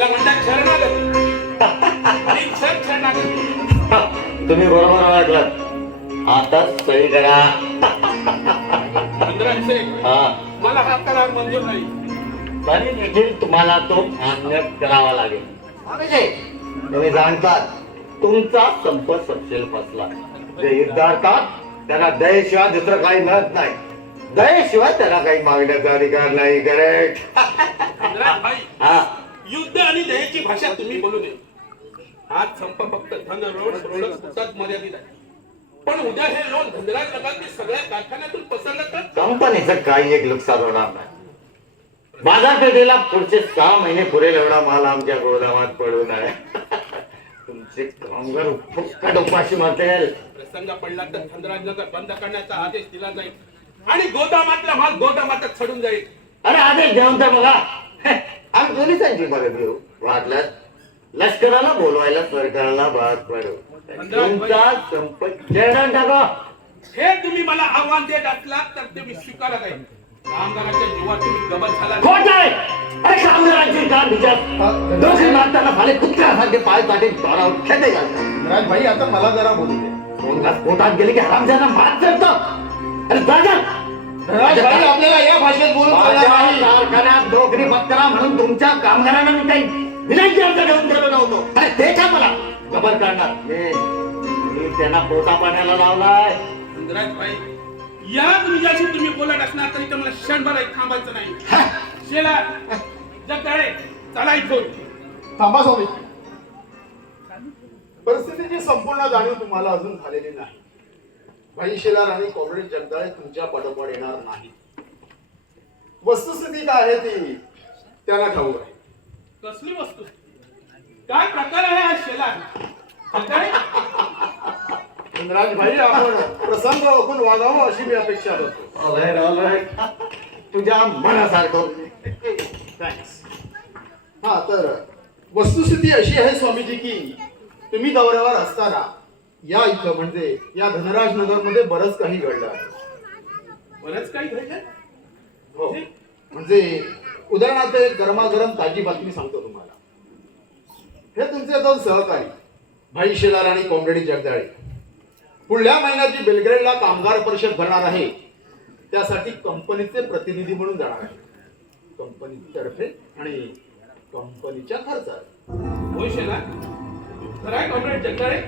याला म्हणतात शरणागती आणि शरणागती. तुम्ही बरोबर वाटलं. आता सही करा. मला हा करार मंजूर नाही. तरी देखील तुम्हाला तो मान्य करावा लागेल. तुम्ही जाणतात तुमचा संप सपशेल फसला. जे युद्धार्थात त्यांना दयेशिवाय दुसरं काही मिळत नाही. दयेशिवाय त्यांना काही मागण्याचा अधिकार नाही. करेक्ट. युद्ध आणि दयेची भाषा तुम्ही बोलू नये. हा संप फक्त धन रोड मर्यादित आहे. पण उद्या हे लोन धंद्यात नकाल सगळ्या कारखान्यातून पसरलं तर कंपनीचं काही एक नुकसान होणार नाही. बाजारपेठेला पुढचे 6 महिने पुरेल एवढा माल आमच्या गोदामात पडून आहे. तुमचे कामगार फुक्कट उपाशी मारतील. प्रसंग पडला तर धनराजनगर बंद करण्याचा आदेश दिला जाईल आणि गोदामातला माल गोदामातच चढून जाईल. अरे आदेश देऊन तर बघा. आम्ही पोलिसांची मदत घेऊ. वाटल्यास लष्कराला बोलवायला सरकारला भाग पडू. तुमचा संप छेडून टाका. हे तुम्ही मला आव्हान देत असलात तर ते मी स्वीकारत आहे. कामगाराच्या जीवात तुम्ही गबल झाला. खोट आहे. अरे कामगारांची का विचार दोषी मारताना फाले कुत्र्यासारखे पाय काढे दारावर खेळते घालतात. राज भाई आता मला जरा बोलू दे. पोटात गेले की हरामजाना मात चढतो. अरे जागा. राज भाई आपल्याला या भाषेत बोलून चालणार नाही. कारखान्यात नोकरी बघताना म्हणून तुमच्या कामगारांना मी काही विनंती अर्ज घेऊन गेलो नव्हतो. अरे ते का मला खबर करणार. मी त्यांना पोटा पाण्याला लावलाय. धनराज भाई या तुझ्याशी तुम्ही बोलत असणार तरी तर मला क्षणभर थांबायचं नाही. शेला जगदाळे चला इथून. थांबा स्वामी. परिस्थितीची संपूर्ण जाणीव तुम्हाला अजून झालेली नाही. भाई शेलार आणि कॉम्रेड जगदाळे तुमच्या पाठोपाठ येणार नाही. वस्तुस्थिती काय आहे ती त्यांना ठाऊक आहे. कसली वस्तू काय प्रकार आहे हा शेला. धनराज भाई आपण प्रसंग ओळखून वागावं अशी मी अपेक्षा करतो. तुझ्या मनासारखं. थँक्स. हा तर वस्तुस्थिती अशी आहे स्वामीजी की तुम्ही दौऱ्यावर असताना या इथं म्हणजे या धनराज नगर मध्ये बरंच काही घडलं आहे. बरंच काही घडलंय. हो म्हणजे उदाहरणार्थ एक गरमागरम ताजी बातमी सांगतो तुम्हाला. हे तुमचे 2 सहकारी भाई शेलार आणि कॉम्रेड जगदाळे पुढल्या महिन्याची बेलग्रेडला कामगार परिषद भरणार आहे. त्यासाठी कंपनीचे प्रतिनिधी म्हणून जाणार आहे. कंपनीतर्फे आणि कंपनीच्या खर्चात. होय शेला खरंय कॉम्रेड जगदाळे.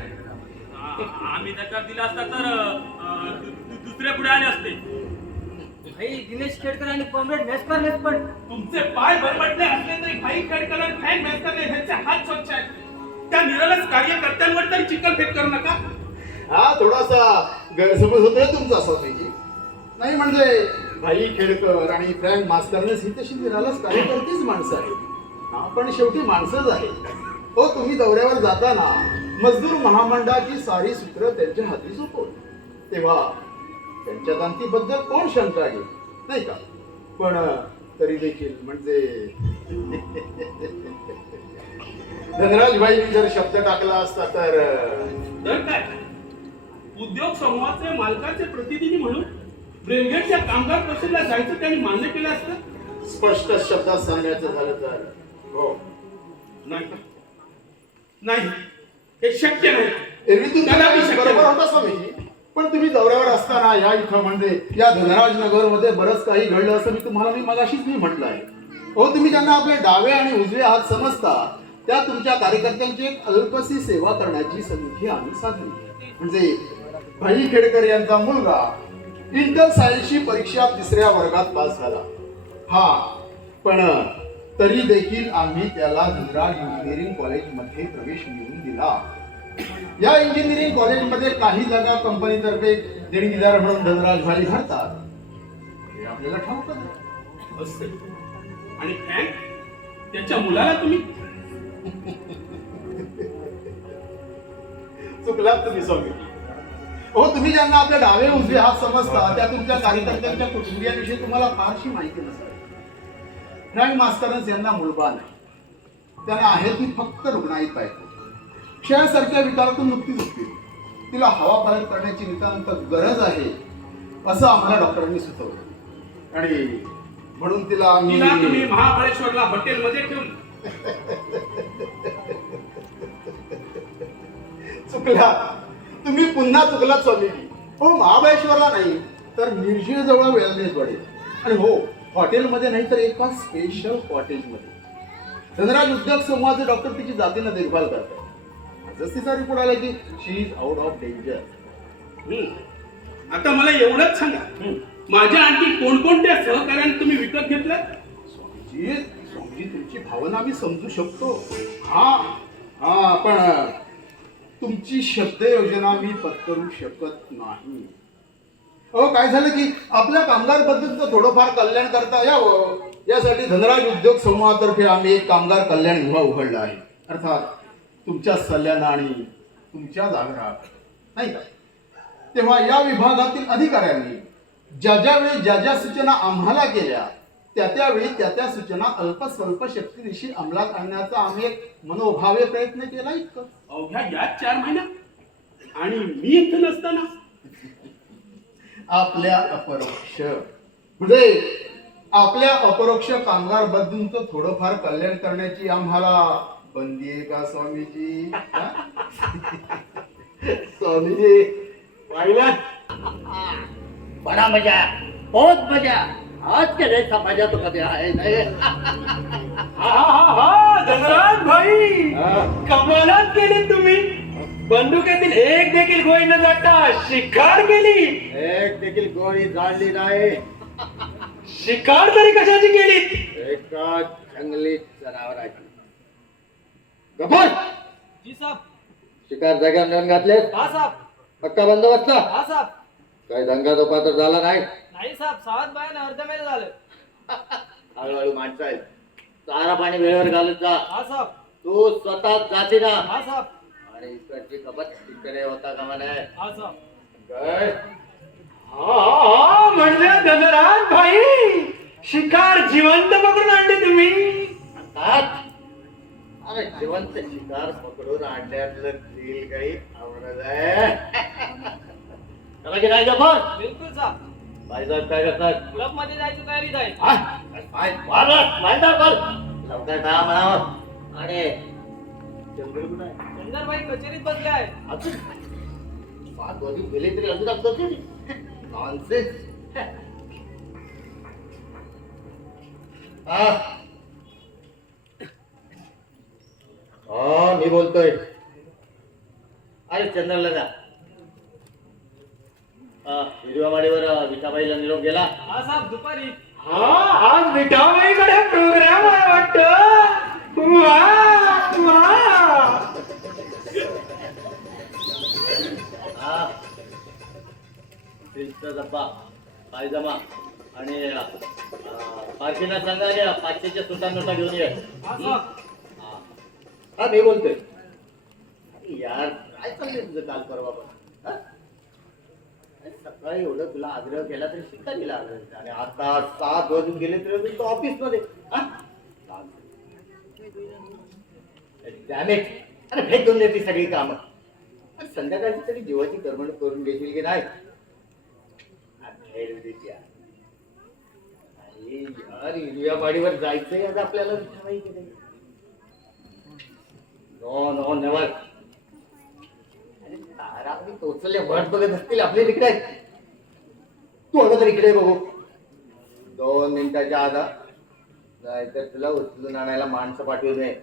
आम्ही नकार दिला असता तर दुसरे पुढे आले असते. भाई दिनेश खेडकर आणि कॉम्रेड मेस्कर पण तुमचे पाय बरबटले असले तरी भाई खेडकर आणि फॅन मेस्करने ह्यांचे हात स्वच्छ आहेत. त्या निरलस कार्यकर्त्यांवर तरी चिखल फेक करू नका. हा थोडासा गैरसमज होतोय तुमचा स्वामीजी. नाही म्हणजे भाई खेडकर आणि फ्रँक मास्टरनेस ही तशी निरालस कार्यकर्तीच माणसं आहेत. आपण शेवटी माणसंच आहे. हो तुम्ही दौऱ्यावर जाताना मजदूर महामंडळाची सारी सूत्र त्यांच्या हाती सोपवली तेव्हा त्यांच्या जाणतीबद्दल कोण शंका घेईल नाही का. पण तरी देखील म्हणजे धनराज भाईंनी जर शब्द टाकला असता तर काय उद्योग समूहाचे मालकाचे प्रतिनिधी म्हणून ब्रिगेडच्या कामगार परिषदेला जायचं त्यांनी मान्य केलं असतं. स्पष्ट शब्दात सांगायचं झालं तर हो नाही हे शक्य नाही. एरवी तुम्ही बरोबर होता स्वामीजी. पण तुम्ही दौऱ्यावर असताना या इथं म्हणजे या धनराज नगर मध्ये बरंच काही घडलं असं मी मगाशीच म्हटलं आहे. हो तुम्ही त्यांना आपले डावे आणि उजवे हात समजता. त्या तुमच्या कार्यकर्त्यांची एक अल्पशी सेवा करण्याची संधी आम्ही साधली. म्हणजे भाई खेडकर यांचा मुलगा इंटर सायन्सची परीक्षा 3ऱ्या वर्गात पास झाला. हा पण तरी देखील आम्ही त्याला धनराज इंजिनिअरिंग कॉलेजमध्ये प्रवेश मिळवून दिला. या इंजिनिअरिंग कॉलेजमध्ये काही जागा कंपनीतर्फे देणगीदार म्हणून धनराज भाई भरतात हे आपल्याला ठाऊकच आहे. आणि त्याच्या मुलाला तुम्ही चुकलात तुम्ही स्वामी. हो तुम्ही ज्यांना आपले डावे उजवे हात समजता त्या तुमच्या कार्यकर्त्यांच्या कुटुंबियांविषयी तुम्हाला फारशी माहिती नसेल. फ्रँक मास्टरन्स यांना मुलबाळ नाही. त्यांना आहे ती फक्त रुग्णाईत बायको. क्षयासारख्या विकारातून नुकतीच उठली. तिला हवा पालट करण्याची नितांत गरज आहे असं आम्हाला डॉक्टरांनी सुचवलं आणि म्हणून तिला तुम्ही महाबळेश्वरला हॉटेलमध्ये ठेवली. चुकला, तुम्ही पुन्हा चुकलात स्वामीजी. हो, महाबळेश्वरला नाही तर मिरजेजवळ वेलनेस वाडेल, आणि हो, हॉटेलमध्ये नाही तर एका स्पेशल कॉटेजमध्ये धनराज उद्योग समूहाचे डॉक्टर तिची जातीनं देखभाल करतात. आजच तिचा रिपोर्ट आला की शी इज आउट ऑफ डेंजर. आता मला एवढंच सांगा, माझ्या आणखी कोणकोणत्या सहकार्याने तुम्ही विकत घेतलं? स्वामीजी, स्वामीजी तुमची भावना मी समजू शकतो. हा पण तुमची शब्द योजना मी पत्करू शकत नाही. अहो, काय झालं की आपल्या कामगार पद्धतीचं थोडंफार कल्याण करता यावं यासाठी धनराज उद्योग समूहातर्फे आम्ही एक कामगार कल्याण विभाग उघडला आहे. अर्थात तुमच्या सल्ल्यानं आणि तुमच्या जागरात, नाही का? तेव्हा या विभागातील अधिकाऱ्यांनी ज्या वेळी ज्या सूचना आम्हाला केल्या त्यावेळी त्या सूचना अल्प स्वल्प शक्तीनिशी अंमलात आणण्याचा आम्ही एक मनोभावे प्रयत्न केला. इतकं अवघ्या या 4 महिन्यात, आणि मी इथं नसताना. आपल्या अपरोक्ष म्हणजे आपल्या अपरोक्ष कामगार बंधूंचं थोडंफार कल्याण करण्याची आम्हाला बंदी आहे का स्वामीजी? स्वामीजी पाहिलं, बड़ा मजा, बहुत मजा. आज के जैसा मजा तो कभी आया नहीं. धनराज भाई, कमालात केली तुम्ही. बंदुकीतील एक देखील गोळी न जाता शिकार केली. एक देखील गोळी झाडली नाही. शिकार तरी कशाची केली? एका जंगली जनावराची. गफूर, जी साहब. शिकार जाग्यावर नेऊन घातले. हा साहब. पक्का बंदोबस्त. हा साहब. काही दंगा धोपा तर झाला नाही. नाही साहब, 7 बायाने अर्ध मेल झालं. हळूहळू माणसं आहेत. चारा पाणी वेळेवर घालत जा. हा साहब. तू स्वतः जाती ना. हा साहब. आणि इकडची कपत तिकडे होता कामा नाही. हा साहब. काय? म्हणजे धनराज भाई, शिकार जिवंत पकडून आणली तुम्ही. हात? अरे जिवंत शिकार पकडून आणण्यातलं दिल काही आवडत आहे. चला की नाही गफूर? बिलकुल साहब. भाईसाहेब काय करतात? क्लब मध्ये जायची तयारीत आहे. लवकर टाळा म्हणावं. आणि चंद्र कुठं आहे? चंदरबाई कचेरीत बसले आहेत. अजून 5 वाजून गेले तरी अजून असतात ते. नॉनसेन्स. मी बोलतोय. अरे चंद्रला जा. हिरव्या वाडीवर विठाबाईला निरोप गेला. हा साहब, दुपारी. आज विठाबाईकडे प्रोग्राम आहे वाटत. सिल्कचा डब्बा, पायजमा आणि पार्टीला सांगा घ्या 500च्या सुटा नोटा घेऊन ये. हा साहब. हा मी बोलतोय. यार काय चाललंय तुझं काल परवा पण? सकाळी एवढं तुला आग्रह केला तरी शिक्का दिला आग्रह, आणि आता 7 वाजून गेले तरी तू ऑफिस मध्ये. अरे भेट देऊन देते सगळी कामं. संध्याकाळची तरी जीवाची करमणूक करून घेशील की नाही? यार हिरव्या वाडीवर जायचंय आज आपल्याला. No no never. तारा टोचले वाट बघत असतील आपले तिकडे. तू अगं तर इकडे बघू. 2 मिनिटाच्या आधा, नाहीतर तुला उचलून आणायला माणसं पाठवू नये.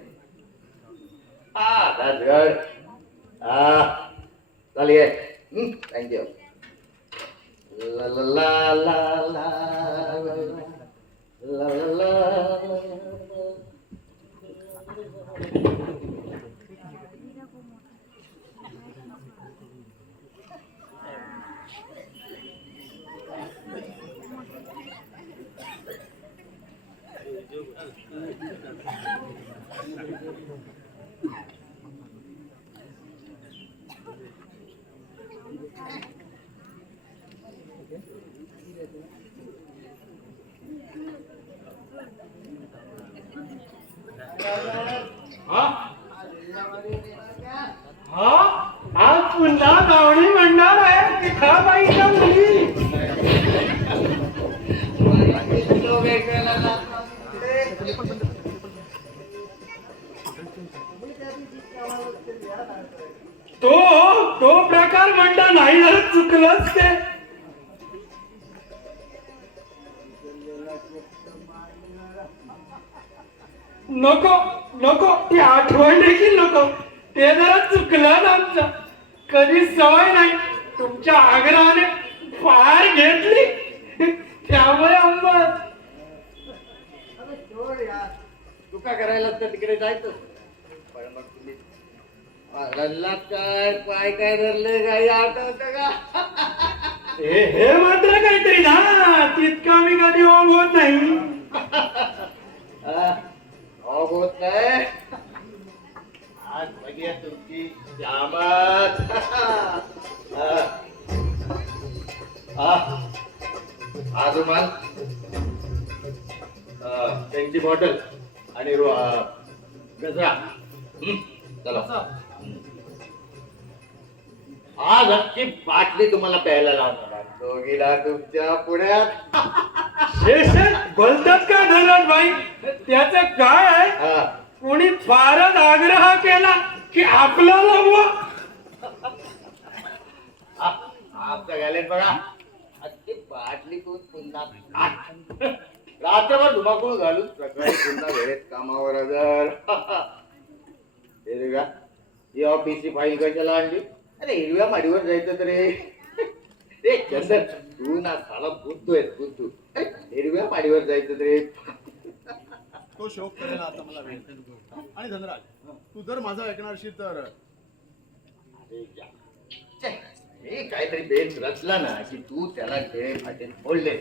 चाल ये. थँक्यू. ला ला ला ला ला ला ला ला. आज पुन्हा गावणी म्हणणार आहे विठाबाईच्या मुली. तो प्रकार म्हणता नाही जरा चुकलंच ते. नको ती आठवण देखील नको. ते जरा चुकलं ना आमचं. कधी सवय नाही तुमच्या आग्रहाने फार घेतली त्यामुळे अंमल. चुका करायला तर तिकडे जायचं. पण मग तुम्ही रल्ला काय पाय काय धरले काही आठवत का? हे मात्र काहीतरी ना तितका मी कधी ओम होत नाही. होत नाही. आज बघूया तुमची जामत. हा रुमाल, त्यांची बॉटल आणि गजरा. चला आज अख्खी बाटली तुम्हाला प्यायला लावणार दोघीला तुमच्या पुण्यात. बोलतात का धनराज भाई त्याचं काय आहे? कोणी फारच आग्रह केला की आपला लाववा. आमच्या गॅलेट बघा अख्खी बाटली तू पुन्हा रात्रभर धुमाकूळ घालून सकाळी पुन्हा वेळेत कामावर हजर. हिरव्या ही ऑफिसची फाईल कशाला आणली? अरे हिरव्या माडीवर जायचं तर रे चंदन तू ना साला बुद्धू बुद्धू. अरे हिरव्या माडीवर जायचं तरी तो शोक करायला आता मला वेळ. आणि धनराज तू जर माझं ऐकणार असेल तर मी काहीतरी बेन रचला ना की तू त्याला खेळ फाटेल बोलले.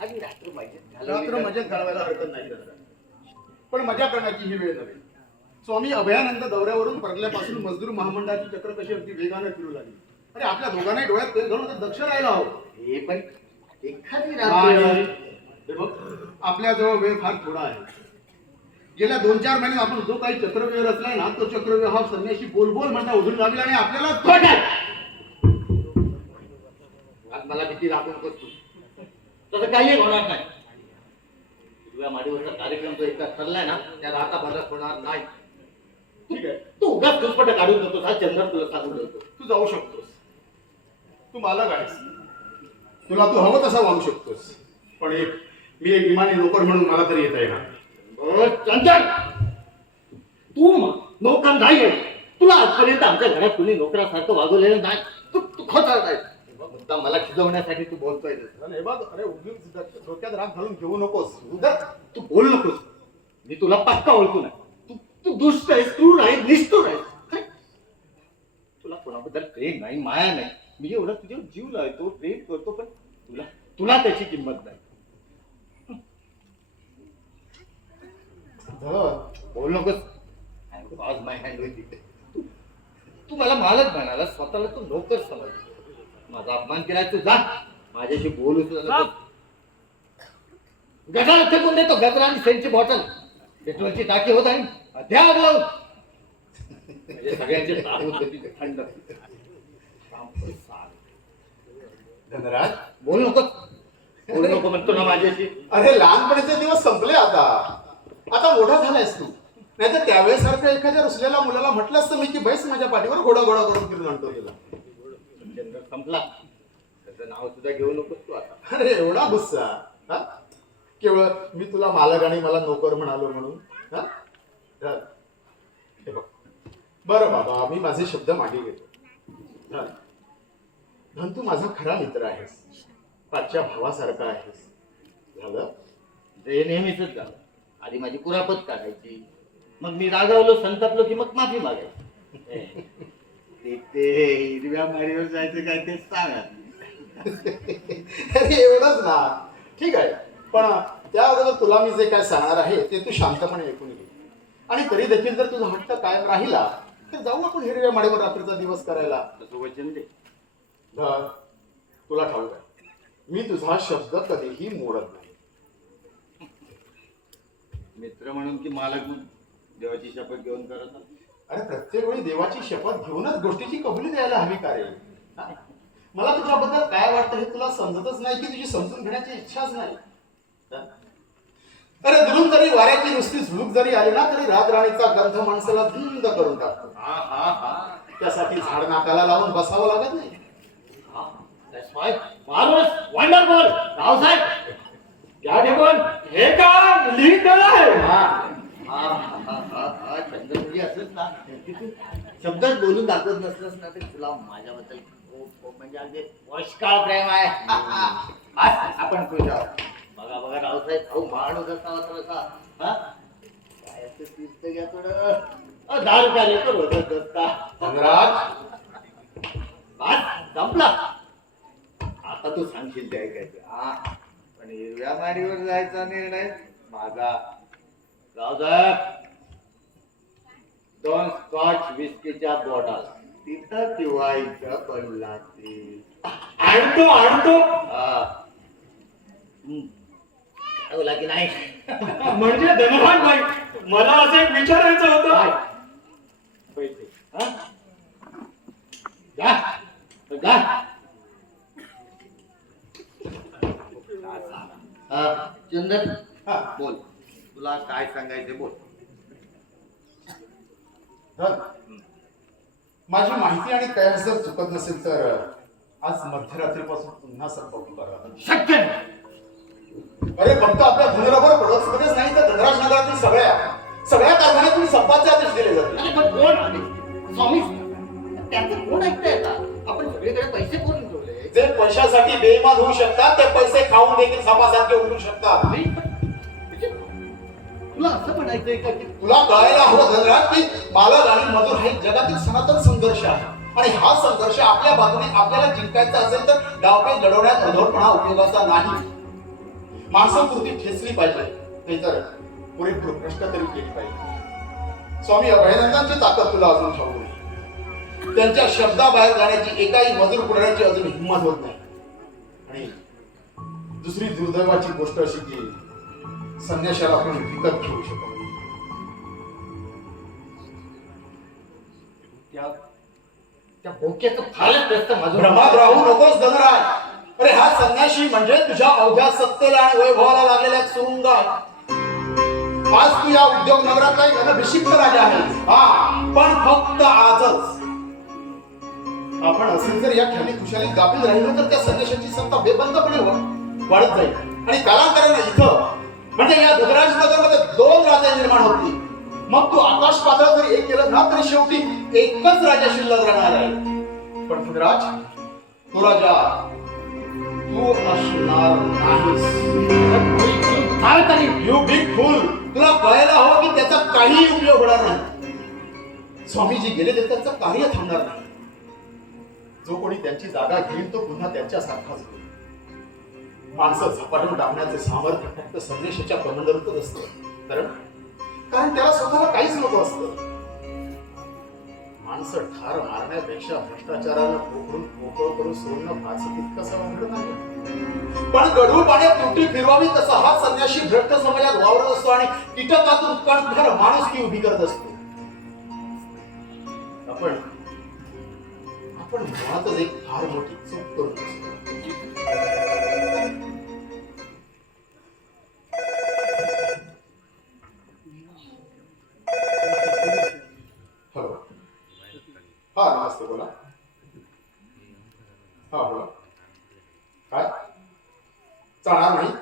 रात्र मजेत घालवायला हरकत नाही धनराज. पण मजा करण्याची ही वेळ नव्हे. स्वामी अभयानंद दौऱ्यावरून परतल्यापासून मजदूर महामंडळाची चक्र कशी अगदी वेगाने फिरू लागली. अरे आपल्या दोघांनाही डोळ्यात तेल घालून दक्ष राहायला हवं. हे पण एखादी नाही. हे बघ आपल्या जवळ वेळ फार थोडा आहे. गेल्या 2-4 महिन्यात आपण जो काही चक्रव्यूह रचलाय ना तो चक्रव्यूह हा संन्याशी बोल म्हणता उधळून लागला आणि आपल्याला आज मला भीती दाखवून बसतो. तसं काही होणार नाही. हिरव्या माडीवरचा कार्यक्रम जो एकदा ठरलाय ना त्या राता भागात होणार नाही. ठीक आहे तू उगाच दुष्पट काढून देतो हा चंद्र तुला सांगून देतो. तू जाऊ शकतोस. तू मला गायस तुला तू हवं तसा वागू शकतोस. पण मी एक इमानी नोकर म्हणून मला तरी येता येणार. चंदन तू नोकर नाही आहे. तुला आजपर्यंत आमच्या घरात कुणी नोकरासारखं वागवलेलं नाही. तू खोटा नाही. मुद्दा मला खिजवण्यासाठी तू बोलतोय. हे बघ अरे उगीच डोक्यात राग घालून घेऊ नकोस. तू बोल नकोस. मी तुला पक्का ओळखू नाही. तू दुष्ट आहेस, क्रूर आहेस, निष्ठुर आहेस. तुला कोणाबद्दल प्रेम नाही, माया नाही. मी एवढा तुझ्यावर जीव लावतो, प्रेम करतो, पण तुला त्याची किंमत नाही. बोल नकोस. आज माय हँड होईल. तू मला मालक म्हणाला, स्वतःला तू नोकर समज. माझा अपमान केला तू जा. माझ्याशी बोलू तुला गजरा फेकून देतो. गजरा आणि सेंटची बॉटल पेट्रोलची टाकी होत आहे. द्या आग लावून. म्हणजे सगळ्यांचे थंड. धनराज बोलू नको. बोलू नको म्हणतो ना माझ्याशी. अरे लहानपणीचे दिवस संपले. आता मोठा झालायस तू. नाहीतर त्यावेळेस सारखं एखाद्या रुसलेल्या मुलाला म्हटलं असतं मी की बैस माझ्या पाठीवर घोडा करून फिरून आणतो तुला. चंद्र संपला. त्याचं नाव सुद्धा घेऊ नकोस तू आता. अरे एवढा गुस्सा हा? केवळ मी तुला मालक आणि मला नोकर म्हणालो म्हणून हा? हे बघ बरं बाबा मी माझे शब्द मागे घेतो. धन तू माझा खरा मित्र आहेस. पाठच्या भावासारखा आहेस. झालं ते नेहमीच झालं. आधी माझी कुरापत काढायची, मग मी रागावलो संतापलो की मग माफी मागायची. ते हिरव्या माडीवर जायचं काय ते सांगा. अरे एवढंच ना. ठीक आहे पण त्या अगोदर तुला मी जे काय सांगणार आहे ते तू शांतपणे ऐकून घे. आणि तरी देखील जर तुझा हट्ट कायम राहिला तर जाऊ आपण हिरव्या माडीवर रात्रीचा दिवस करायला. तसं वचन दे. तुला ठाऊक आहे मी तुझा शब्द कधीही मोडत नाही. मित्र म्हणून की मालक म्हणून देवाची शपथ घेऊन करत. अरे प्रत्येक वेळी देवाची शपथ घेऊनच गोष्टीची कबुली द्यायला हवी का रे? मला तुझ्याबद्दल काय वाटतं हे तुला समजतच नाही की तुझी समजून घेण्याची इच्छाच नाही. अरे दुरून जरी वाऱ्याची नुसती झुळूक जरी आली ना तरी राजराणीचा गंध माणसाला धुंद करून टाकतो. त्यासाठी झाड नाकाला लावून बसावं लागत नाही. वंडरफुल रावसाहेब या ठिकाण हे का लिहित आहे चंद्रपुरी असंच ना शब्दात बोलून दाखवत नसलंस ना तर तुला माझ्याबद्दल खूप म्हणजे अगदी पुष्कळ प्रेम आहे. आपण खुश आहोत. बघा बघा रावसाहेब भाऊ माणूस असावा तर असा काय असं तीर्थ घ्या थोडं 10 रुपयाला तर होतच असता. धनराज बस संपला. आता तू सांगशील ते ऐकायचं. पण हिरव्या माडीवर जायचा निर्णय माझा. रावसाहेब 2 स्कॉच विस्कीच्या बॉटल तिथं किंवा इथं पडलातील. आणतो बोला की नाही. म्हणजे धनवान भाई मला असं एक विचारायचं होतं. पैसे जा जा. चंदन बोल तुला काय सांगायचे बोल. धन, माझी माहिती आणि कयास जर चुकत नसेल तर आज मध्यरात्रीपासून पुन्हा संपर्क करा. शक्य नाही. अरे फक्त आपल्या धनरावर प्रोडक्ट्स मध्येच नाही तर धनराज नगरातील सगळ्या कारखान्यातून संपाचे आदेश दिले जाते. अरे पण कोण आले स्वामी त्याचं कोण ऐकताय का. आपण सगळीकडे पैसे कोण ठेवले. जे पैशासाठी बेईमान होऊ शकतात ते पैसे खाऊन देखील सपासारखे उडू शकतात. तुला असं म्हणायचंय का की तुला कळायला हवं धनराज की मालक आणि मजूर हा एक जगातील सनातन संघर्ष आहे आणि हा संघर्ष आपल्या बाजूने आपल्याला जिंकायचा असेल तर डावपेच लढवण्यात अधोरपणा उपयोगाचा नाही. माणसापुरती ठेचली पाहिजे नाहीतर पुरेपूर भ्रष्ट तरी केली पाहिजे. स्वामी अभयनंदांची ताकद तुला अजून ठाऊक नाही. त्यांच्या शब्दाबाहेर जाण्याची एकाही मजूर पुढाऱ्याची अजून हिंमत होत नाही. आणि दुसरी दुर्दैवाची गोष्ट अशी की संन्याशाला आपण विकत घेऊ शकतो. त्या भोक्याचं फारच व्यस्त माझं भ्रमात राहू नकोस धनराज. अरे हा संन्याशी म्हणजे तुझ्या अवघ्या सत्तेला आणि वैभवाला लागलेला एक सुरुंग आहे. आज तू या उद्योग नगरातला एक अनभिषिक्त राजा आहे. पण फक्त आजच. आपण असेल जर या खाली खुशाली गाफील राहिलो तर त्या संन्याशाची सत्ता बेबंदपणे वाढत जाईल आणि कालांतराने इथं म्हणजे या धनराज नगरमध्ये 2 राजे निर्माण होतील. मग तू आकाश पातळ जरी एक केलं ना तरी शेवटी एकच राजा शिल्लक राहणार आहे. पण धनराज तो राजा तू असणार नाहीस. यू बिग फूल. तुला कळायला हवं की त्याचा काही उपयोग होणार नाही. स्वामीजी गेले तर त्याचं कार्य थांबणार नाही. जो कोणी त्यांची जागा घेईल तो पुन्हा त्यांच्यासारखाच होईल. माणसं झपाटून टाकण्याचे सामर्थ्य फक्त संदेशाच्या कमांडरच असतं. कारण त्याला स्वतःला काहीच नको असतं. माणसं ठार मारण्यापेक्षा भ्रष्टाचाराला पोखरून मोकळं करून सोडणं फारसं तितकंसं अवघड नाही. पण गढूळ पाण्यात तुटी फिरवावी तसा हा संन्याशी भ्रष्ट समाजात वावरत असतो आणि कीटकातून कणभर माणुसकी उभी करत असतो. आपण मुळातच एक फार मोठी चूक करून असतो. हॅलो. हा नमस्ते बोला. हा बोला. काय जाणार नाही.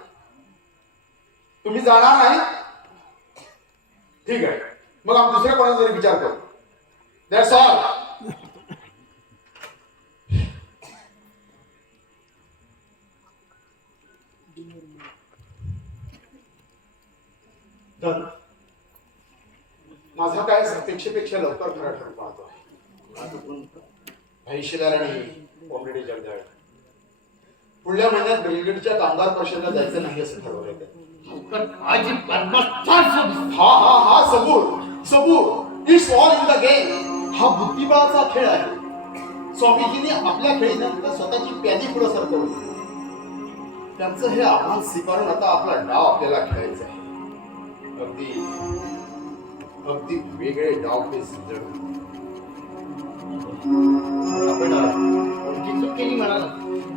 तुम्ही जाणार नाही. ठीक आहे मग आम्ही दुसऱ्या कोणाचा तरी विचार करू. That's all. धन माझा काय अपेक्षेपेक्षा लवकर खरा ठरू पाहतो आहे. भैशीदार आणि कॉम्रेडी जगदाळ पुढल्या महिन्यात ब्रिगेडच्या कामगार परिषदेला जायचं नाही असं ठरवलंय. हा सबूर it's all in the game. हा बुद्धिबळाचा खेळ आहे. स्वामीजींनी आपल्या खेळीनंतर स्वतःची प्यादी पुढे सरकवली. त्यांचं हे आव्हान स्वीकारून आता आपला डाव आपल्याला खेळायचा आहे. अगदी वेगळे डाव ते आपण आमची चूक केली म्हणाला.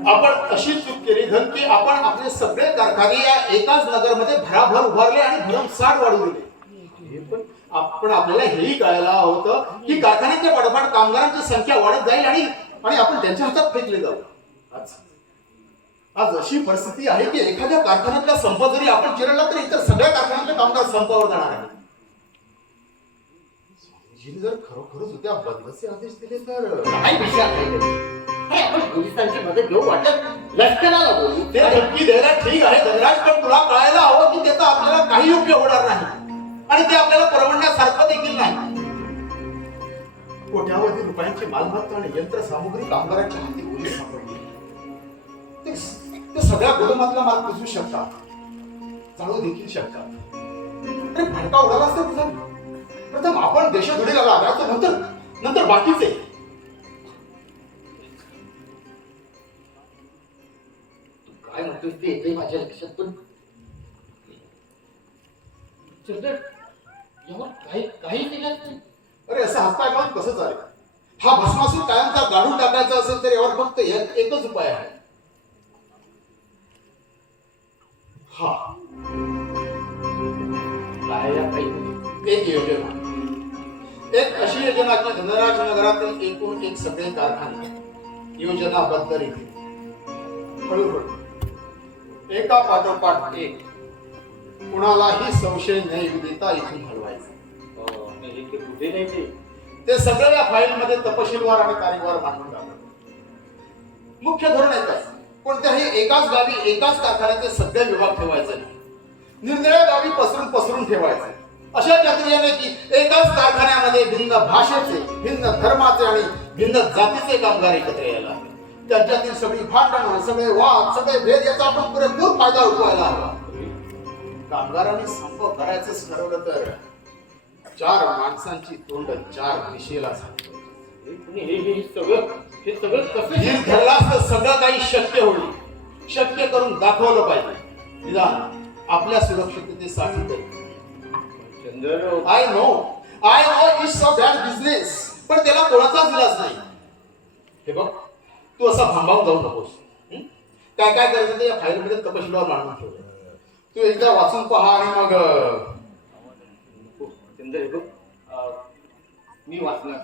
आपण अशी चूक केली धन की आपण आपले सगळे कारखाने या एकाच नगरमध्ये भराभर उभारले आणि भरमसाठ वाढू दिले. पण आपण आपल्याला हेही कळायला होतं की कारखान्याच्या पाठोपाठ कामगारांची संख्या वाढत जाईल आणि आपण त्यांच्या हातात फेकले जाऊ. आज अशी परिस्थिती आहे की एखाद्या कारखान्यातला संप जरी आपण चिरडला तर इतर सगळ्या कारखान्यातले कामगार संपावर जाणार आहेत. स्वामीजीने जर खरोखरच उद्या बंदचे आदेश दिले तर काय विचार नाही. अरे आपण पोलिसांची मदत घेऊ वाटत लष्कराला बोलू. ते धमकी द्यायला ठीक आहे धनराज, पण तुला कळायला हवं की त्याचा आपल्याला काही उपयोग होणार नाही आणि ते आपल्याला परवडण्यासारखं देखील नाही. कोट्यावधी रुपयांची मालमत्ता आणि यंत्रसामुग्री कामगारांच्या हाती ओली सापडली. ते सगळ्या गोदामातला माल पुसू शकतात, चालू देखील शकतात. अरे फडका उडाला असता तुझा. प्रथम आपण देशधुडीला लागायचं, नंतर बाकीचे. काय म्हणतोस ते येते माझ्या लक्षात, पण चंद्र यावर काही केलं नाही. अरे असं हातपाय घालून कसं चालेल? हा भस्मासूर कायमचा गाडून टाकायचा असेल तर यावर फक्त एकच उपाय आहे. हा काय एक योजना, एक अशी योजना की धनराज नगरातील एकूण एक सगळे कारखाने योजनाबद्ध रीतीने हळूहळू एका पाठोपाठ एक कुणालाही संशय नाही देता इथून हलवायचं. कुठे नाही ते सगळं या फाईल मध्ये तपशीलवार आणि तारीखवार मांडून टाकलं. मुख्य धोरण एकच, कोणत्याही एकाच गावी एकाच कारखान्याचे सगळे विभाग ठेवायचे नाही. निरनिळ्या गावी पसरून ठेवायचे. अशा चातुर्याने की एकाच कारखान्यामध्ये भिन्न भाषेचे, भिन्न धर्माचे आणि भिन्न जातीचे कामगार एकत्र यायला. त्यांच्यातील सगळी भांडणं, सगळे वाद, सगळे भेद याचा आपण पुरेपूर फायदा उठवायला हवा. कामगारांनी संप करायचंच ठरवलं तर 4 माणसांची तोंड 4 दिशेला झाली. हे सगळं कसं धीर धरलास तर सगळं काही शक्य होईल. शक्य करून दाखवलं पाहिजे. निदान आपल्या सुरक्षिततेसाठी तरी. I know it's a bad business, पण त्याला कोणाचाच इलाज नाही. हे बघ, तू असा भांबावून जाऊ नकोस. काय करायचं ते या फाईलमध्ये तपशीलवार मांडून ठेवलं. तू एकदा वाचून पहा आणि मग मी वाचणार.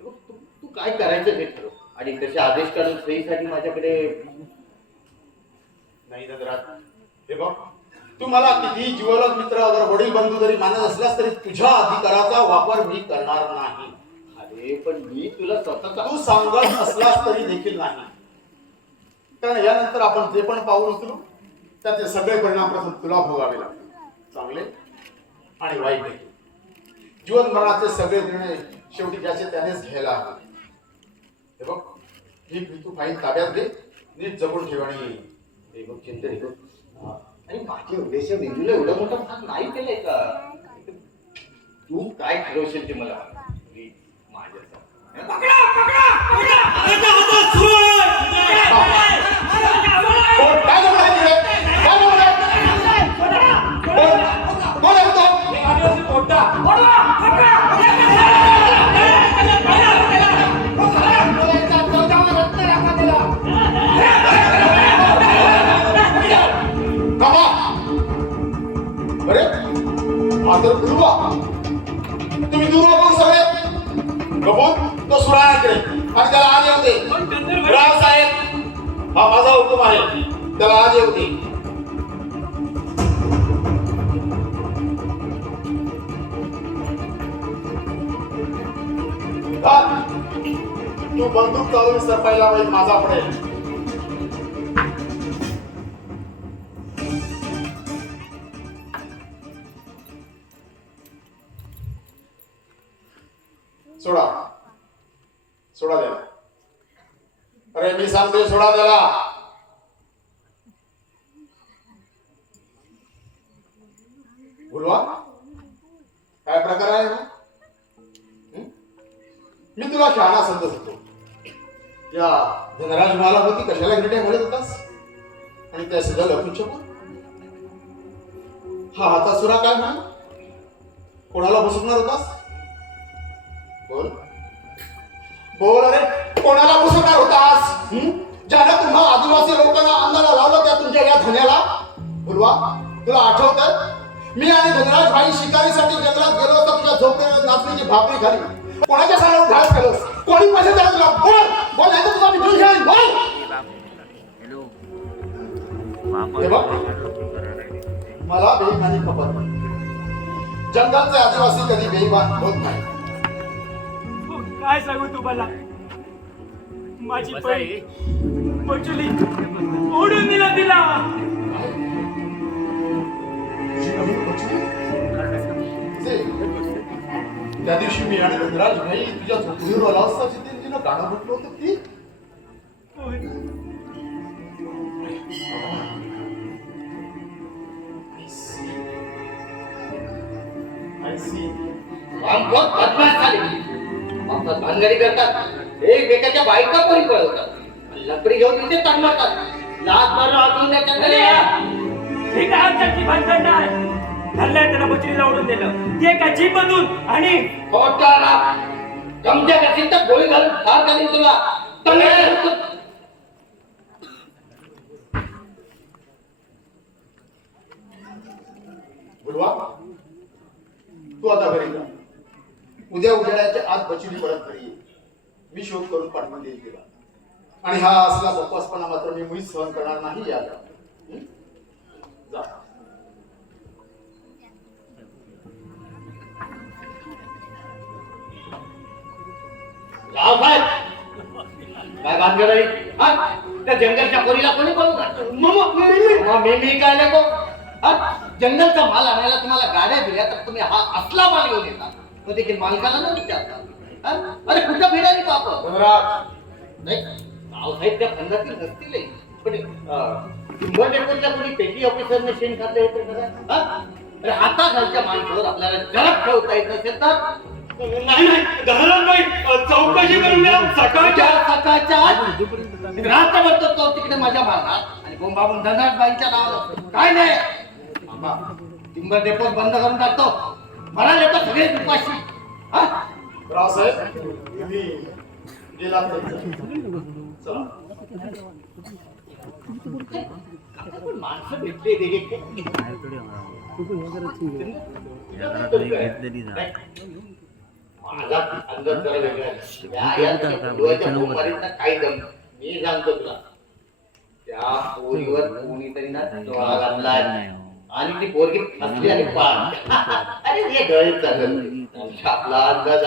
तू काय करायचं हे ठरव आणि तसे आदेश काढून सहीसाठी माझ्याकडे नाही धनराज. हे बघ, तू मला किती जीवलग मित्र अगर वडील बंधू जरी मानत असलास तरी तुझ्या अधिकाराचा वापर मी करणार नाही. अरे पण मी तुला स्वतःचा तू सांगत असलास तरी देखील नाही. कारण यानंतर आपण जे पण पाऊल उचलू त्याचे सगळे परिणाम प्रथम तुला भोगावे लागतील. चांगले आणि वाईट देखील. जीवन मरणाचे सगळे निर्णय शेवटी ज्याचे त्यानेच घ्यायला हवे. हे बघ, ही तू फाईल ताब्यात घे, नीट जपून ठेव आणि हे बघ चिंतन आणि माझे उद्देश मेंदूला एवढा मोठा भाग नाही केलाय का? तू काय ठरवशील ते मला तुम्ही दूर बघून सगळे गपून तो सुराकडे आणि त्याला आज येऊ दे. रावसाहेब, हा माझा हुकूम आहे, त्याला आज येऊ दे. तू बंदूक चालून सरपायला पाहिजे, माझा पडेल. सोडा द्याला. अरे मी सांगतोय सोडा द्याला. बोलवा, काय प्रकार आहे हा? मी तुला शहाणा समजत होतो. या धनराज मला होती कशाला गिरट्या घालत होतास आणि त्या सगळं लपून छपून. हा हाता सुरा काय म्हणा, कोणाला बसवणार होतास? बोल बोल. अरे कोणाला बसवणार होतास? ज्यानं तुम्हा आदिवासी लोकांना अन्नाला लावलं त्या तुमच्या या धन्याला बोलवा. तुला आठवतं मी आणि धनराज भाई शिकारीसाठी जंगलात गेलो असता तुझ्या झोपडीवर नाचणीची भाकरी खाली कोणाच्या साड्यावर घास केलंस? कोणी पैसे द्यायला तुला? बोल बोल, नाही तर तुझा मित्र घेऊन बोल. हे बघ, मला बेईमानी खपत नाही. जंगलचे आदिवासी कधी बेईमान होत नाही. काय सांगू तुम्हाला, माझी पै बचुली ओढून दिला तिला. त्या दिवशी मी आणि धनराज भाई तुझ्या झोपडीवर आला असता जिथे तिनं गाणं म्हटलं होतं ती. बहुत बदमाश झाली. फक्त भानगडी करतात, एकमेकाच्या बायका पण कळवतात, लकडी घेऊन तिथे तडमडतात. लाज बरं अजून ही काय चक्की भानगड नाही. धरल्या त्याला बचरीला ओढून दिलं ते का जीप मधून आणि खोटा राग कमच्या कशी तर गोळी घालून ठार करीन तुला. बुडवा, तू आता घरी जा. उद्या उजेडाच्या आत बचिली परत घरी ये. मी शोध करून पाठवून देईल तिला. आणि हा असला बकवासपणा मात्र मी मुळीच सहन करणार नाही. या जा. रावसाहेब, काय भानगड आहे? हा? त्या जंगलच्या पोरीला कोणी बोलू का? मी काय नको. जंगलचा माल आणायला तुम्हाला गाड्या दिल्या तर तुम्ही हा असला माल घेऊन येता, तो देखील मालकाला न विचारता. अरे कुठं फिरायला बाप नाही. रावसाहेब त्या खंडातील नसतील, पण टिंबर डेपोतल्या कोणी पेटी ऑफिसरने शेण खाल्लं हे तर करा. अरे हाताखालच्या माणसावर आपल्याला जलद ठेवता येत नसेल तर नाही धनराजबाई चौकशी करून द्या. सकाळच्या रात्रभर तो तिकडे माझ्या मारणार आणि बोंबाबून धनराजबाईंच्या नावाला काय नाही. टिंबर डेपोत बंद करून टाकतो. मला लोक सगळे उपाशी. रावसाहेब, तुम्ही गेलात तरी चला. पण माणसं भेटले माझा अंदाज जरा वेगळा आहे. काही दम मी सांगतो तुला, त्या पोरीवर कोणीतरी ना डोळा घातलाय आणि ती पोरगी फसली आणि पाड. अरे हे गळीत चालत आपला अंदाज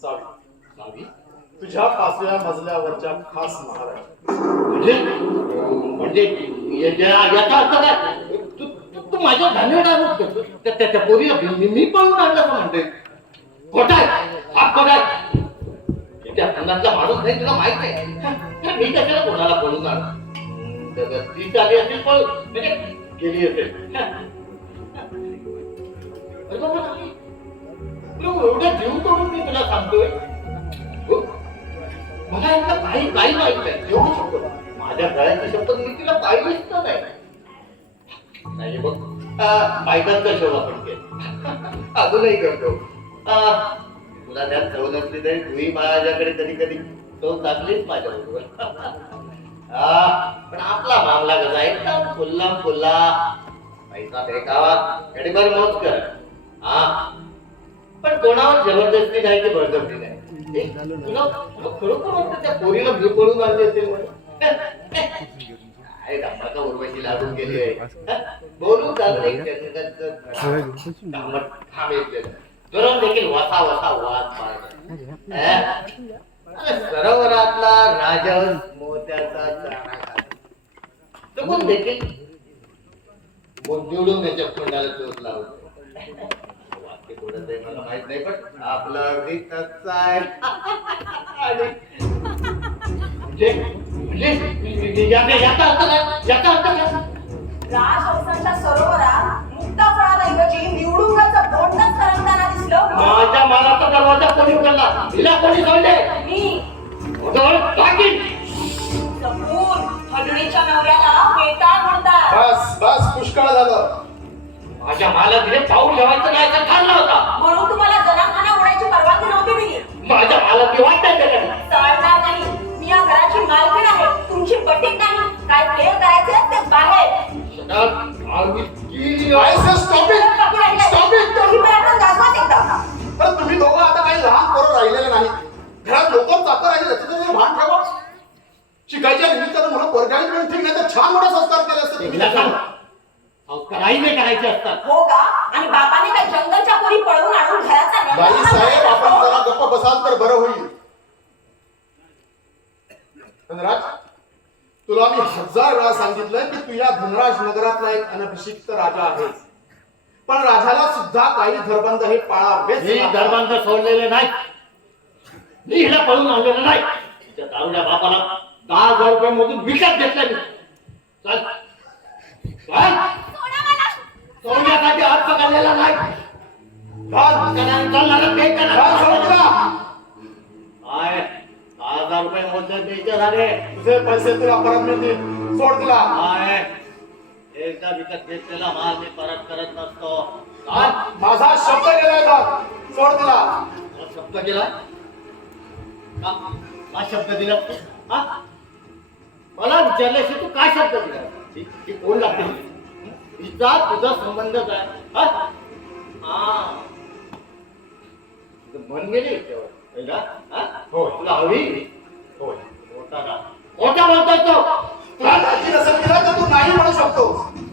चावी तुझ्या 5व्या मजल्यावरच्या खास महाराज. म्हणजे याचा अर्थ काय? तू माझ्या त्या पोरीला मी पळून आणलं का म्हणते? खोटा आहे, हा खोटा आहे. त्या खंडातला माणूस नाही तुला माहित आहे. मी कशाला कोणाला पळून आणलं? ती चाली असेल पळून म्हणजे गेली असेल. एवढं जीव तोडून मी तुला सांगतोय. मला एकदा काही काही माहित नाही. एवढं शपथ, माझ्या गळ्याची शपथ मी तिला पाहिलीच तर नाही. बघ बायकांचा शोभ आपण केला, अजूनही करतो. तुला त्यात चव नसली तरी तूही माझ्याकडे कधी कधी चव टाकलीच माझ्या बरोबर. पण आपला मामला कसा एकदम फुल्ला फुल्ला. पैसा भेटावा गडीभर मोज कर. पण कोणावर जबरदस्ती नाही की बळजबरी नाही. तुला खरोखर वाटतं त्या पोरीला मी पळून आणले असेल? काय दामाचा उर्वशी लागून गेली आहे. बोलून झालं गरम देखील वसा वसा वाद पाडला. सरोवरातला राजहंस मोत्याचा चारा चुकून देखील निवडून त्याच्या खोंडाला चोच लावतो. वाक्य कोणतं आहे मला माहित नाही, पण आपलं अगदी तसं आहे. याचा अर्थ काय? राजहंसाच्या सरोवरात मुक्ताफळाऐवजी निवडुंगाचं बोंडच तरंगताना दिसलं. माझ्या मालाचा दरवाजा कोणी उघडला? हिला कोणी सोडले? मी टाकीन. समोर हडणीच्या नवऱ्याला वेताळ म्हणतात. बस बस, पुष्कळ झालं. माझ्या मालकीने पाऊल ठेवायचं नाही असं ठरलं होता. म्हणून तुम्हाला जनाखाना उडायची परवानगी नव्हती दिली. माझ्या मालकी वाटत चालणार नाही. मी या घराची मालकीण आहे, तुमची बटीक नाही. काय खेळ करायचे ते बाहेर. Stop it, stop it. तुम्ही प्रयत्न दाखवाच एकदा. तर तुम्ही दोघं आता काही लहान पोरं राहिलेले नाहीत. घरात लोक चाकर राहिले त्याचं तुम्ही भान ठेवा. शिकायच्या निमित्तानं म्हणून वर्गाने मिळून ठीक नाही तर छान मोठा संस्कार केले असते. करायचे करायचे असतात. हो का? आणि बापाने काय जंगलच्या पोरी पळवून आणून घराचा बाई साहेब आपण जरा गप्प बसाल तर बरं होईल. धनराज, तुला मी 1000 वेळा सांगितलंय की तू या धनराज नगरातला एक अनभिषिक्त राजा आहेस. पण राजाला सुद्धा काही धरबंध हे पाळावेच मी लागतात. दरबंद सोडलेले नाही. मी हिला पळून आणलेलं नाही. त्या दारूच्या बापाला 10,000 रुपये मधून विकत घेतलं मी. चल चल. सोडण्यासाठी हात पकडलेला नाही. घाल, घाल, सोड तिला. 10,000 रुपये मोजले द्यायचे झाले. तुझे पैसे तुला परत मिळतील. सोड तिला. एकदा विकत घेतलेला माल मी परत करत नसतो. माझा शब्द गेलाय का? सोड तिला. शब्द केला. काय शब्द दिला? मला विचारल्याशिवाय तू काय शब्द दिला? ती कोण लागते? तिचा तुझा संबंध काय? मन गेली होय. तुला हवी? होय. मोठा बोलतोय तो. तुला राजी नसेल केला तर तू नाही म्हणू शकतो.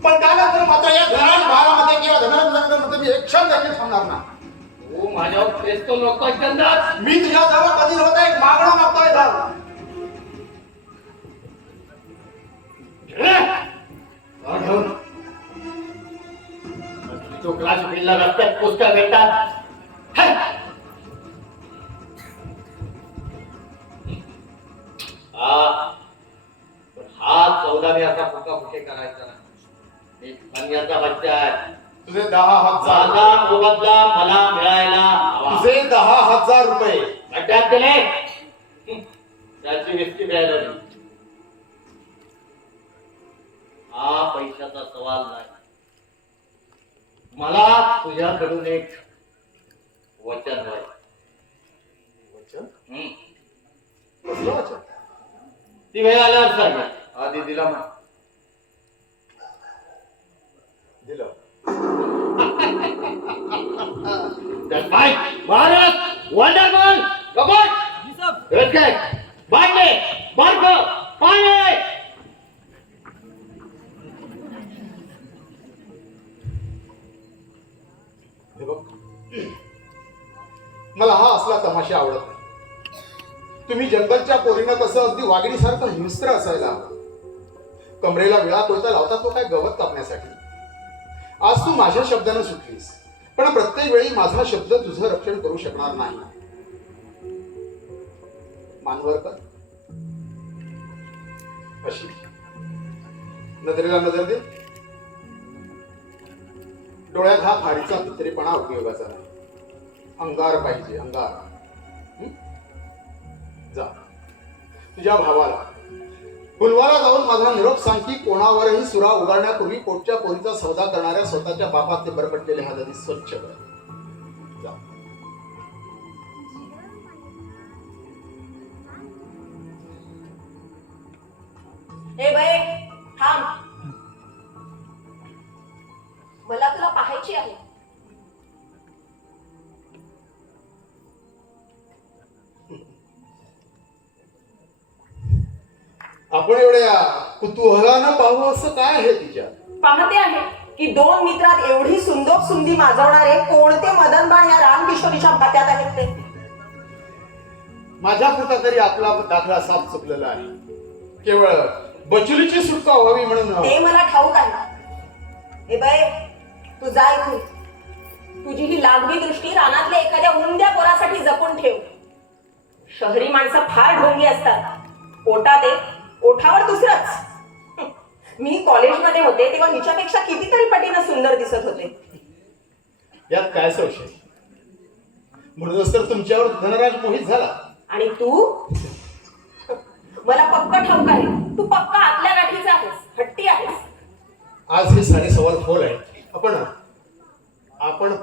पण त्यानंतर मात्र या धनराज भागामध्ये किंवा धनराज नगरामध्ये मी एक क्षण देखील थांबणार ना. तू माझ्यावर प्रेस्तो नकोय चंदास. मी तुझ्या जवळ कधी होता एक मागणं मागतोय धाव. तो क्लास बिल्ला रस्त्यात पुस्तक भेटतात. हा चौदावी असा फुका फुके करायचा नाही. मी कन्याचा बच्चा आहे. तुझे 10,000. माझा मोबदला मला मिळायला हवा. तुझे 10,000 रुपये. अड्ड्यात दिले. त्याची व्यक्ती मिळायला नाही. हा पैशाचा सवाल नाही. मला तुझ्याकडून एक वचन आहे. वचन? हम्म. कसलं वचन? ती वेळ आल्यावर सांग. आधी दिला मग. दिलं. भारत वंडरबॉल कबड्डी बांधले बांध पाणी. हे बघ, मला हा असला तमाशा आवडत नाही. तुम्ही जंगलच्या पोरीनं कसं अगदी वाघिणीसारखं हिंस्त्र असायला हवं. कमरेला विळा कोयता लावता तो काय गवत कापण्यासाठी. आज तू माझ्या शब्दानं सुटलीस, पण प्रत्येक वेळी माझा शब्द तुझं रक्षण करू शकणार नाही. मानवरकर, अशी नजरेला नजर दे. डोळ्यात हा फारीचा भित्रेपणा उपयोगाचा नाही. अंगार पाहिजे, अंगार. जा तुझ्या भावाला पुलवाला जाऊन माझा निरोप सांग की कोणावरही सुरा उगारण्यापूर्वी पोटच्या पोरीचा सौदा करणाऱ्या स्वतःच्या बापात ते बरपटलेले हात आधी स्वच्छ कर. जा. ए बाई, थांब. मला तुला पाहायची आहे. आपण एवढ्या कुतूहलानं पाहू असं काय आहे तिच्यात? पाहते आहे की 2 मित्रात एवढी सुंदर सुंदी माजवणारे कोणते मदनबाण या रामकिशोरीच्या भात्यात आहेत ते. माझ्या पुरता तरी आपला दाखला साफ चुकलेला आहे. केवळ बचुलीची सुटका व्हावी म्हणून. ते मला ठाऊक आहे. ए बाई, तू जा इथून. तुझी ही लागवी दृष्टी रानातल्या एखाद्या उंद्या पोरासाठी जपून ठेव. शहरी माणसं फार ढोंगी असतात. पोटात एक, ओठावर दुसरंच. मी कॉलेजमध्ये होते तेव्हा हिच्यापेक्षा कितीतरी पटीनं सुंदर दिसत होते. यात काय संशय? म्हणूनच तर तुमच्यावर धनराज मोहित झाला. आणि तू? मला पक्क ठाऊक आहे, तू पक्का आतल्या गाठीचा आहेस, हट्टी आहेस. आज हे सारे सवाल खोल आहेत. आपण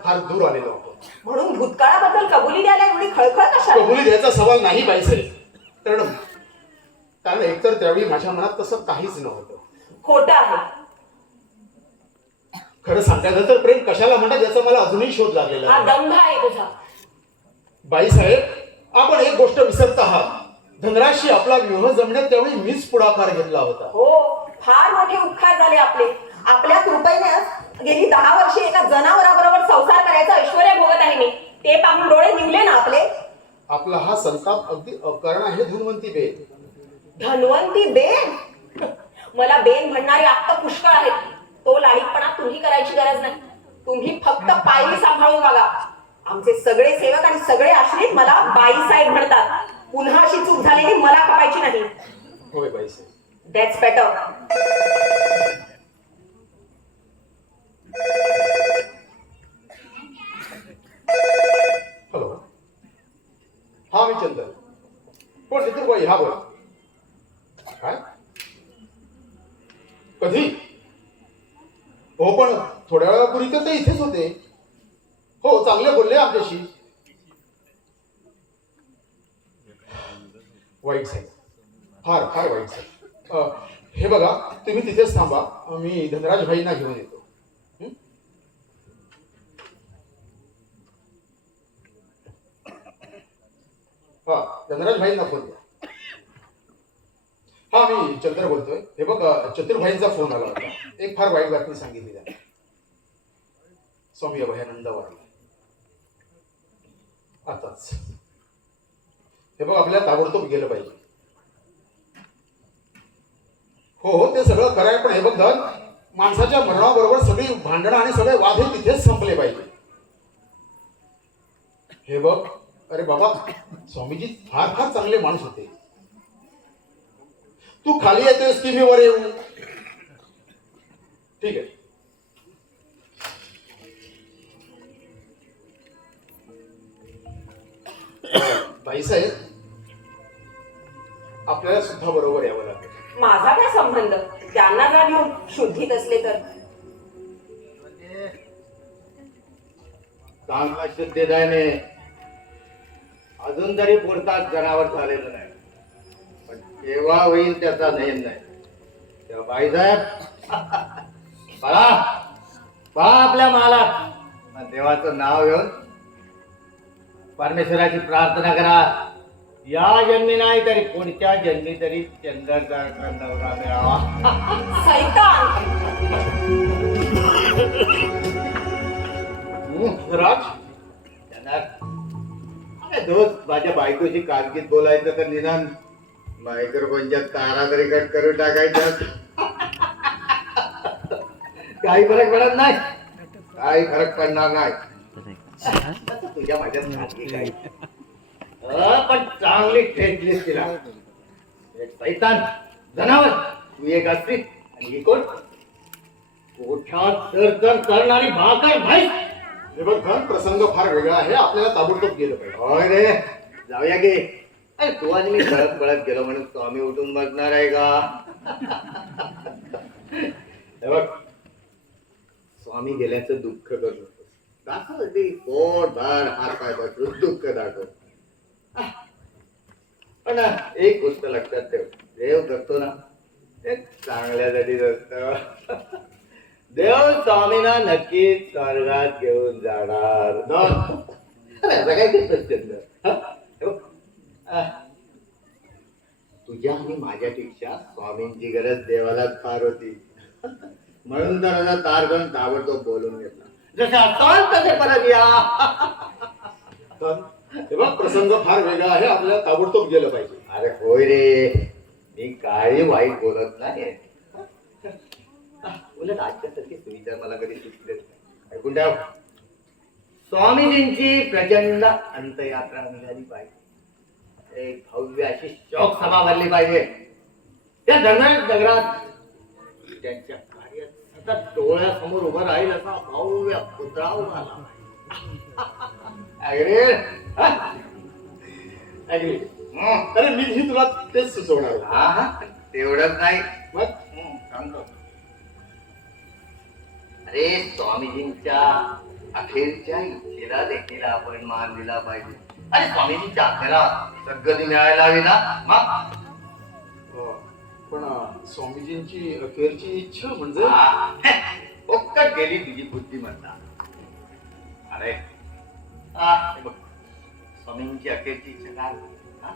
फार दूर आलेलो आहोत. म्हणून भूतकाळाबद्दल कबुली द्यायला एवढी खळखळ कशाला? कबुली द्यायचा सवाल नाही बाईसाहेब. कारण एकतर त्यावेळी माझ्या मनात तसं काहीच नव्हतं. खोटं आहे. खरं सांगायचं तर प्रेम कशाला म्हणतात याचा मला अजूनही शोध लागलेला हा आहे. दंभ आहे तुझा. बाईसाहेब, आपण एक गोष्ट विसरत आहात. धनराजशी आपला विवाह जमण्यात त्यावेळी मीच पुढाकार घेतला होता. हो, फार मोठे उपकार झाले आपले. आपल्या कृपेने गेली 10 वर्षे एका जनावराबरोबर संसार करायचा ऐश्वर्य भोगत आहे मी. ते पाहून डोळे निवले ना आपले. आपला हा संताप अगदी अकारण आहे धन्वंती बेन. धन्वंती बेन? मला बेन म्हणणारे आत्ता पुष्कळ आहेत. तो लाडीपणा तुम्ही करायची गरज नाही. तुम्ही फक्त पायरी सांभाळून बघा. आमचे सगळे सेवक आणि सगळे आश्रित मला बाईसाहेब म्हणतात. पुन्हा अशी चूक झालेली मला कपायची नाही. होय बाईसाहेब. That's better. हॅलो, हा मी चंदन. कोण चतुर्बाई? हा बोला. काय? कधी? हो, पण थोड्या वेळापूर्वी तर ते इथेच होते. हो, चांगले बोलले आपल्याशी. वाईट साहेब, फार फार वाईट साहेब. हे बघा, तुम्ही तिथेच थांबा. मी धनराज भाईंना घेऊन येतो. हं? हा, धनराज भाईंना फोन द्या. हा, मी चंद्र बोलतोय. हे बघ, चतुर्भाईंचा फोन आला होता. एक फार वाईट बातमी सांगितली त्यांनी. स्वामी अभयानंद वारला आताच. हे बघ, आपल्याला ताबडतोब गेलं पाहिजे. हो, ते सगळं कराय, पण हे बघ धन, माणसाच्या मरणाबरोबर सगळी भांडणं आणि सगळे वाद हे तिथेच संपले पाहिजे. हे बघ, अरे बाबा, स्वामीजी फार फार चांगले माणूस होते. तू खाली येतोस की मी वर येऊ? ठीक आहे. बाईसाहेब, आपल्याला सुद्धा बरोबर यावं लागेल. माझा काय संबंध? त्यांना जा घेऊन, शुद्धीत असले तर. चांगला शुद्धीदायने अजून तरी पुरताच जनावर झालेलं नाही. पण केव्हा होईल त्याचा नेम नाही. त्या बाईसाहेब, पहा आपल्या मालात देवाचं नाव घेऊन परमेश्वराची प्रार्थना करा. या जन्मी नाही तरी पुढच्या जन्मी तरी चंद्राचा नवरा मिळावा. सैतान! राज, अरे दोस्त, माझ्या बायकोशी कालगीत बोलायचं तर निदान मायक्रोफोनच्या तारा तरी कट करून टाकायच्या. काही फरक पडत नाही. काही फरक पडणार नाही. तुझ्या माझ्या काही पण चांगली ठेचलीस तिला. एक सैतान जनावर तू एक असती आणि ही कोण? पोटात तर करणारी भाकर म्हैस. हे बघ धन, प्रसंग फार वेगळा आहे. आपल्याला ताबडतोब गेलं पाहिजे. होय रे, जाऊया की. अरे तू आणि मी पळत पळत गेलो म्हणून स्वामी उठून बसणार आहे का? हे बघ, स्वामी गेल्याचं दुःख करू नकोस. दाखव ते पोट भर हात पाय बसून दुःख दाखव. पण एक गोष्ट लक्षात ठेव, देव करतो ना ते चांगल्यासाठीच असतं. देव स्वामींना नक्कीच स्वर्गात घेऊन जाणार. असं काय तुझ्या आणि माझ्यापेक्षा स्वामींची गरज देवाला फार होती. म्हणून तर आता तारगण ताबडतोब बोलून घेतला. जसे असाल तसे परत या. धन, हे बघ, प्रसंग फार वेगळा आहे. आपल्याला ताबडतोब गेलं पाहिजे. अरे होय रे, मी काही वाईट बोलत नाही. उलट आजच्यासारखे सुविचार मला कधी सुचलेच नाही. ऐकून ठेव, स्वामीजींची प्रचंड अंतयात्रा निघाली पाहिजे. एक भव्य अशी शोक सभा भरली पाहिजे. त्या दगडात त्यांच्या कार्यात सतत डोळ्यासमोर उभं राहील असा भव्य पुतळा उभा झाला. अरे मी तुला तेच सुचवणार होतो. हा, तेवढंच नाही. मग सांगतो. अरे स्वामीजींच्या अखेरच्या इच्छेला देखील आपण मान दिला पाहिजे. आणि स्वामीजीच्या आज्ञेला सद्गती मिळायला हवी ना मग. पण स्वामीजींची अखेरची इच्छा म्हणजे फक्त गेली तुझी बुद्धिमत्ता. अरे हे बघ, स्वामींची अखेरची इच्छा काय हा?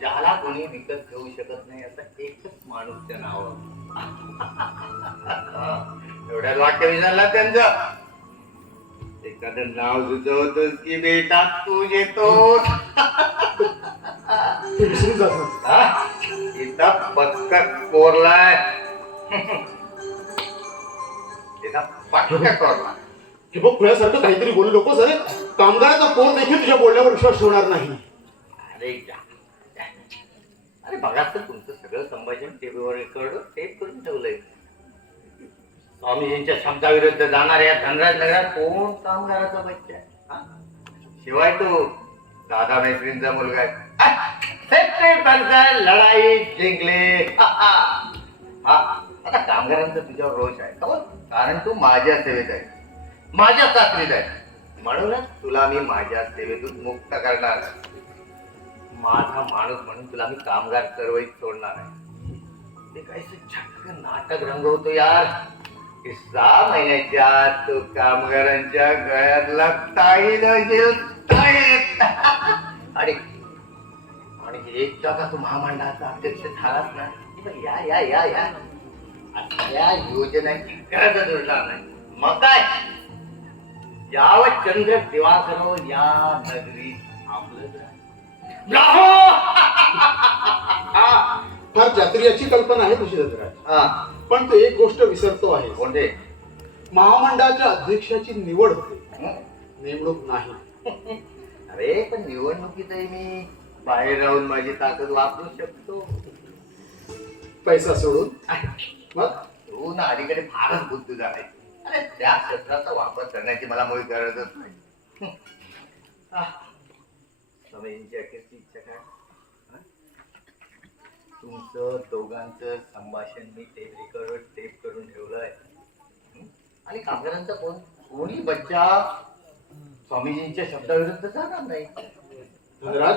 ज्याला कोणी विकत घेऊ शकत नाही असा एकच माणूस त्या नावावर. एवढ्यात वाक्य विचारला त्यांचं. एखादं नाव सुचवतोस की बेटा तू येतोस. ते विसरून जातात. इथं पक्क कोरलाय. इथं पक्क कोरला. हे बघ खुळ्यासारखं काहीतरी बोलू नकोस. अरे कामगाराचा पोर देखील तुझ्या बोलण्यावर विश्वास ठेवणार नाही. अरे अरे बघा तर तुमचं सगळं संभाषण टीव्हीवर रेकॉर्ड टेप करून ठेवलंय. स्वामीजींच्या शब्दाविरुद्ध जाणाऱ्या धनराज नगरात कोण कामगाराचा बच्चा आहे हा? शिवाय तो दादा मैत्रींचा मुलगा आहे. लढाई जिंकले. हा आता कामगारांचा तुझ्यावर रोष आहे का? कारण तू माझ्या सेवेत आहे, माझ्या चाकरीत आहे. म्हणूनच तुला मी माझ्या सेवेतून मुक्त करणार. माझा माणूस म्हणून तुला मी कामगार चळवळीत सोडणार आहे. ते काही चक्क नाटक रंगवतो यार. 6 महिन्याच्या आत तो कामगारांच्या गळ्यातला ताईद आणि एकदा का तू महामंडळाचा अध्यक्ष झालास ना, या या या या या योजनांची गरज उरणार नाही. मग काय यावं चंद्र दिवाकरो या नगरीत आपलं फार चातुर्याची कल्पना आहे तुझी धनराज. पण तू एक गोष्ट विसरतो आहे. कोणते? महामंडळाच्या अध्यक्षाची निवड होते, नेमणूक नाही. अरे पण निवडणुकीतही मी बाहेर राहून माझी ताकद वापरू शकतो. पैसा सोडून मग तू ना अलीकडे फारच बुद्ध झालाय. अरे त्या शस्त्राचा वापर करण्याची मला मुळी गरजच नाही. स्वामींची अखेरची इच्छा काय? तुमचं दोघांचं संभाषण मी टेप रेकॉर्डवर टेप करून ठेवलंय. आणि कामगारांचा कोणी बच्चा स्वामीजींच्या शब्दाविरुद्ध जाणार नाही. धनराज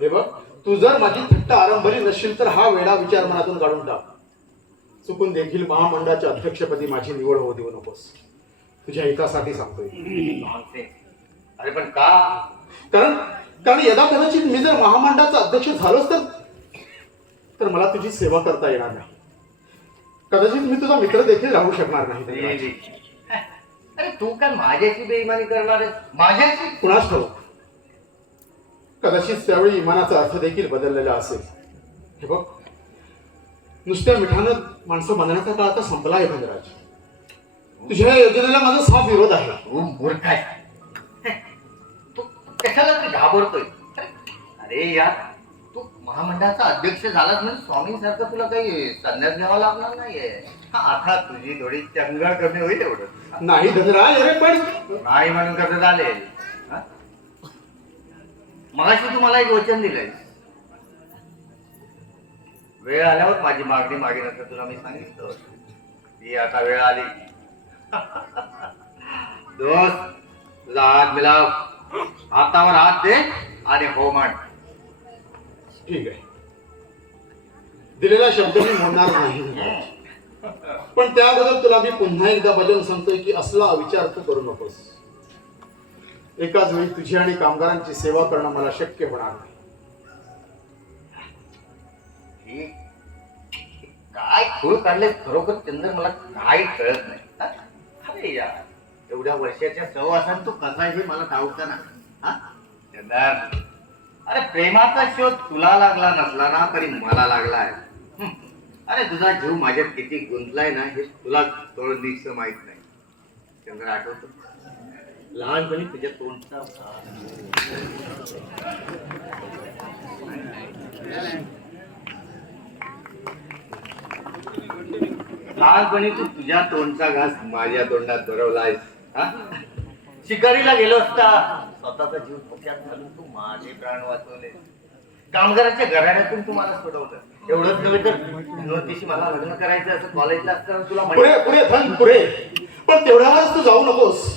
हे बघ, तू जर माझी थट्टा आरंभली नसशील तर हा वेडा विचार मनातून काढून टाक. चुकून देखील महामंडळाच्या अध्यक्षपदी माझी निवड होऊ देऊ नकोस. तुझ्या हितासाठी सांगतोय. अरे पण का? कारण यदा कदाचित मी जर महामंडळाचा अध्यक्ष झालोच तर मला तुझी सेवा करता येणार नाही. कदाचित मी तुझा मित्र देखील राहू शकणार नाही. अरे तू काय माझ्याशी बेईमानी करणार आहेस? माझ्याशी? कुणास ठाऊक, कदाचित त्यावेळी इमानाचा अर्थ देखील बदललेला असेल. हे बघ, नुसत्या मिठानं माणसं बनण्याचा काळ आता संपला आहे धनराज. तुझ्या योजनेला माझा साफ विरोध आहे. तू मूर्ख आहे. तू कशाला तू घाबरतोय? अरे यार, तू महामंडळाचा अध्यक्ष झालास म्हणजे स्वामींसारखं तुला काही संन्यास घ्यावा लागणार नाहीये. आता तुझी थोडी चंगळ कमी होईल एवढं. नाही धनराज, अरे पण नाही म्हणून कसं चालेल? मगाशी तू मला एक वचन दिलंय. वेळ आल्यावर माझी मागणी मागेन असं तुला मी सांगितलं. ती आता वेळ आली. दोस्त, तुझा हात मिलाव, हातावर हात दे आणि हो म्हण. ठीक आहे, दिलेला शब्द मी म्हणणार नाही. पण त्या अगोदर तुला मी पुन्हा एकदा बजावून सांगतोय की असला विचार तू करू नकोस. एकाच वेळी तुझी आणि कामगारांची सेवा करणं मला शक्य होणार नाही. काय खूळ काढले खरोखर चंद्र, मला काही कळत नाही. अरे यार, एवढ्या वर्षाच्या सहवासात तू कसाही मला ठाऊका ना. चंद्र, अरे प्रेमाचा शोध तुला लागला नसला ना तरी मला लागलाय. अरे तुझा जीव माझ्यात किती गुंतलाय ना हे तुला थोडं निश्च माहित नाही. चंद्र, आठवतो लहानपणी तुझ्या तोंडचा लहानपणी तू तुझ्या तोंडचा घास माझ्या तोंडात भरवलायस. शिकारीला गेलो असता स्वतःचा जीव धोक्यात घालून तू माझे प्राण वाचवले. कामगाराच्या घराण्यातून तू मला सोडवलं. एवढंच नव्हे तर विनोदीशी मला लग्न करायचं असं कॉलेजला असताना तुला पुढे पुढे धन पुढे, पण तेवढ्यावरच तू जाऊ नकोस.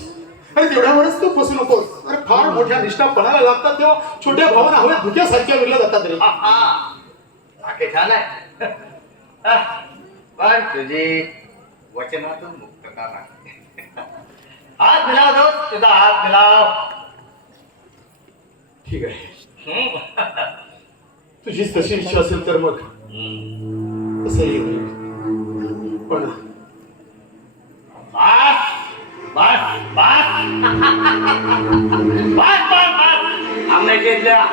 अरे तेवढ्यावरच तू फसू नकोस. अरे फार मोठ्या निष्ठापणाला लागतात तेव्हा छोट्या भावना हव्या धुक्यासारख्या विरल्या जातात रे. बाकी छान आहे. पण तुझी वचनातून मुक्तता नाही. हात मिलाव दोस्त, तुझा हात मिलाव. ठीक आहे, तुझीच तशी इच्छा असेल तर मग तसंही होईल. पण बस बस बस बस बस बस आम्ही घेतल्या